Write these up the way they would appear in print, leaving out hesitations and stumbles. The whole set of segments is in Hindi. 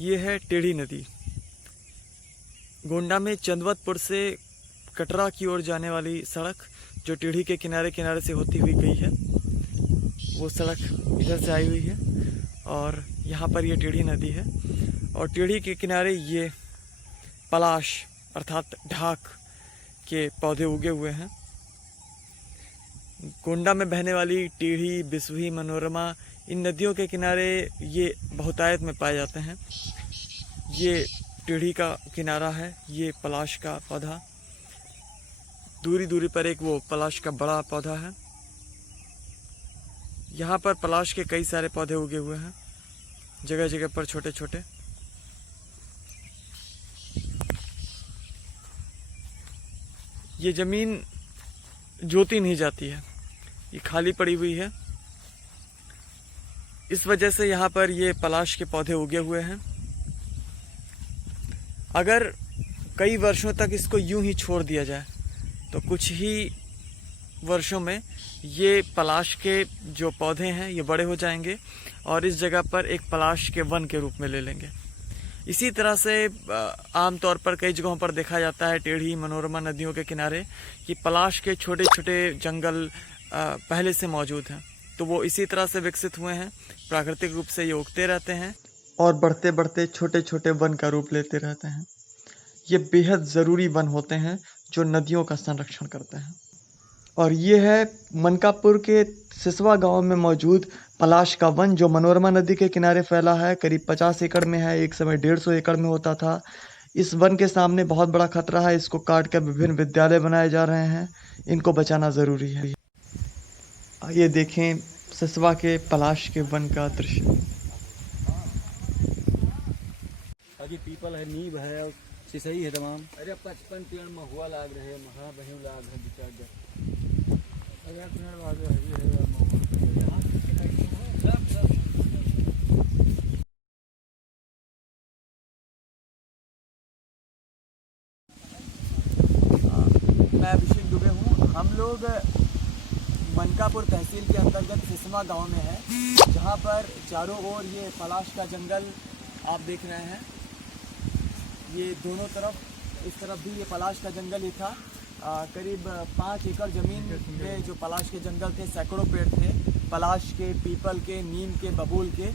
ये है टेढ़ी नदी। गोंडा में चंदवतपुर से कटरा की ओर जाने वाली सड़क जो टेढ़ी के किनारे किनारे से होती हुई गई है, वो सड़क इधर से आई हुई है और यहाँ पर ये टेढ़ी नदी है। और टेढ़ी के किनारे ये पलाश अर्थात ढाक के पौधे उगे हुए हैं। गोंडा में बहने वाली टेढ़ी, बिसुही, मनोरमा, इन नदियों के किनारे ये बहुतायत में पाए जाते हैं। ये टेढ़ी का किनारा है, ये पलाश का पौधा, दूरी दूरी पर एक वो पलाश का बड़ा पौधा है। यहाँ पर पलाश के कई सारे पौधे उगे हुए हैं, जगह जगह पर छोटे छोटे। ये जमीन जोती नहीं जाती है, ये खाली पड़ी हुई है। इस वजह से यहाँ पर ये पलाश के पौधे उगे हुए हैं। अगर कई वर्षों तक इसको यूं ही छोड़ दिया जाए तो कुछ ही वर्षों में ये पलाश के जो पौधे हैं ये बड़े हो जाएंगे और इस जगह पर एक पलाश के वन के रूप में ले लेंगे। इसी तरह से आमतौर पर कई जगहों पर देखा जाता है टेढ़ी, मनोरमा नदियों के किनारे कि पलाश के छोटे छोटे जंगल पहले से मौजूद हैं। तो वो इसी तरह से विकसित हुए हैं, प्राकृतिक रूप से ये उगते रहते हैं और बढ़ते बढ़ते छोटे छोटे वन का रूप लेते रहते हैं। ये बेहद ज़रूरी वन होते हैं जो नदियों का संरक्षण करते हैं। और ये है मनकापुर के सिसवा गांव में मौजूद पलाश का वन जो मनोरमा नदी के किनारे फैला है। करीब 50 एकड़ में है, एक समय 150 एकड़ में होता था। इस वन के सामने बहुत बड़ा खतरा है, इसको काट कर विभिन्न विद्यालय बनाए जा रहे हैं, इनको बचाना ज़रूरी है। आइए देखें सिसवा के पलाश के वन का दृश्य। अभी पीपल है, नीम है और सिसई है तमाम। अरे 55 पेड़ महुआ लाग रहे हैं, महा बहिं लाग रहे विचार जा। अरे पेड़ लाग रहे हैं महुआ सब मैं अभिषेक दुबे हूँ। हम लोग मनकापुर तहसील के अंतर्गत सिसवा गांव में है, जहाँ पर चारों ओर ये पलाश का जंगल आप देख रहे हैं। ये दोनों तरफ, इस तरफ भी ये पलाश का जंगल ही था। करीब 5 एकड़ ज़मीन में जो पलाश के जंगल थे, सैकड़ों पेड़ थे पलाश के, पीपल के, नीम के, बबूल के।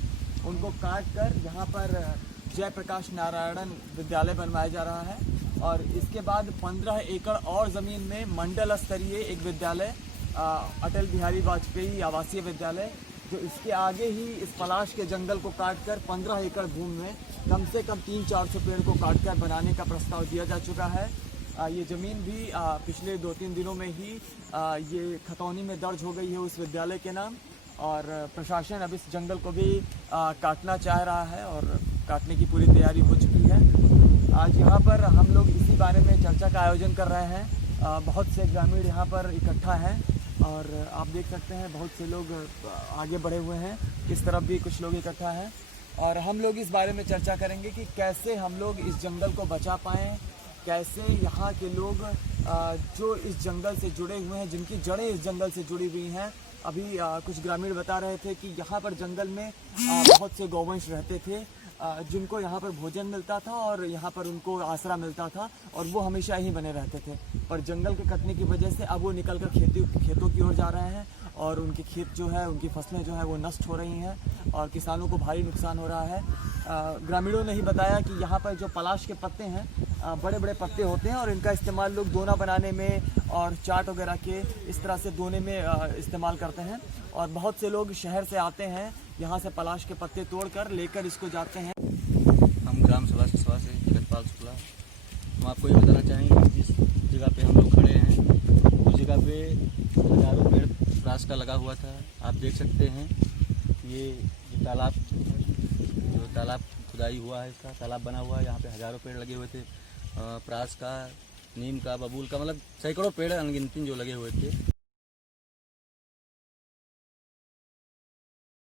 उनको काट कर यहाँ पर जयप्रकाश नारायण विद्यालय बनवाया जा रहा है। और इसके बाद 15 एकड़ और ज़मीन में मंडल स्तरीय एक विद्यालय, अटल बिहारी वाजपेयी आवासीय विद्यालय, जो इसके आगे ही इस पलाश के जंगल को काटकर 15 एकड़ भूमि में कम से कम 300-400 पेड़ को काटकर बनाने का प्रस्ताव दिया जा चुका है। ये ज़मीन भी पिछले 2-3 दिनों में ही ये खतौनी में दर्ज हो गई है उस विद्यालय के नाम। और प्रशासन अब इस जंगल को भी काटना चाह रहा है और काटने की पूरी तैयारी हो चुकी है। आज यहाँ पर हम लोग इसी बारे में चर्चा का आयोजन कर रहे हैं। बहुत से ग्रामीण यहाँ पर इकट्ठा हैं और आप देख सकते हैं बहुत से लोग आगे बढ़े हुए हैं, इस तरफ भी कुछ लोग इकट्ठा हैं। और हम लोग इस बारे में चर्चा करेंगे कि कैसे हम लोग इस जंगल को बचा पाएँ, कैसे यहाँ के लोग जो इस जंगल से जुड़े हुए हैं, जिनकी जड़ें इस जंगल से जुड़ी हुई हैं। अभी कुछ ग्रामीण बता रहे थे कि यहाँ पर जंगल में बहुत से गौवंश रहते थे, जिनको यहाँ पर भोजन मिलता था और यहाँ पर उनको आसरा मिलता था और वो हमेशा ही बने रहते थे। पर जंगल के कटने की वजह से अब वो निकल कर खेतों की ओर जा रहे हैं और उनके खेत जो है, उनकी फसलें जो है वो नष्ट हो रही हैं और किसानों को भारी नुकसान हो रहा है। ग्रामीणों ने ही बताया कि यहाँ पर जो पलाश के पत्ते हैं, बड़े बड़े पत्ते होते हैं और इनका इस्तेमाल लोग दोना बनाने में और चाट वगैरह के इस तरह से दोने में इस्तेमाल करते हैं। और बहुत से लोग शहर से आते हैं, यहाँ से पलाश के पत्ते तोड़कर लेकर इसको जाते हैं। हम ग्राम सभा सिसवा से जगतपाल शुक्ला, हम आपको ये बताना चाहेंगे जिस जगह पे हम लोग खड़े हैं उस जगह पे हजारों पेड़ पलाश का लगा हुआ था। आप देख सकते हैं ये तालाब खुदाई हुआ है, इसका तालाब बना हुआ है। यहाँ पे हजारों पेड़ लगे हुए थे, प्रास का, नीम का, बबूल का, मतलब सैकड़ों पेड़ अनगिनती जो लगे हुए थे।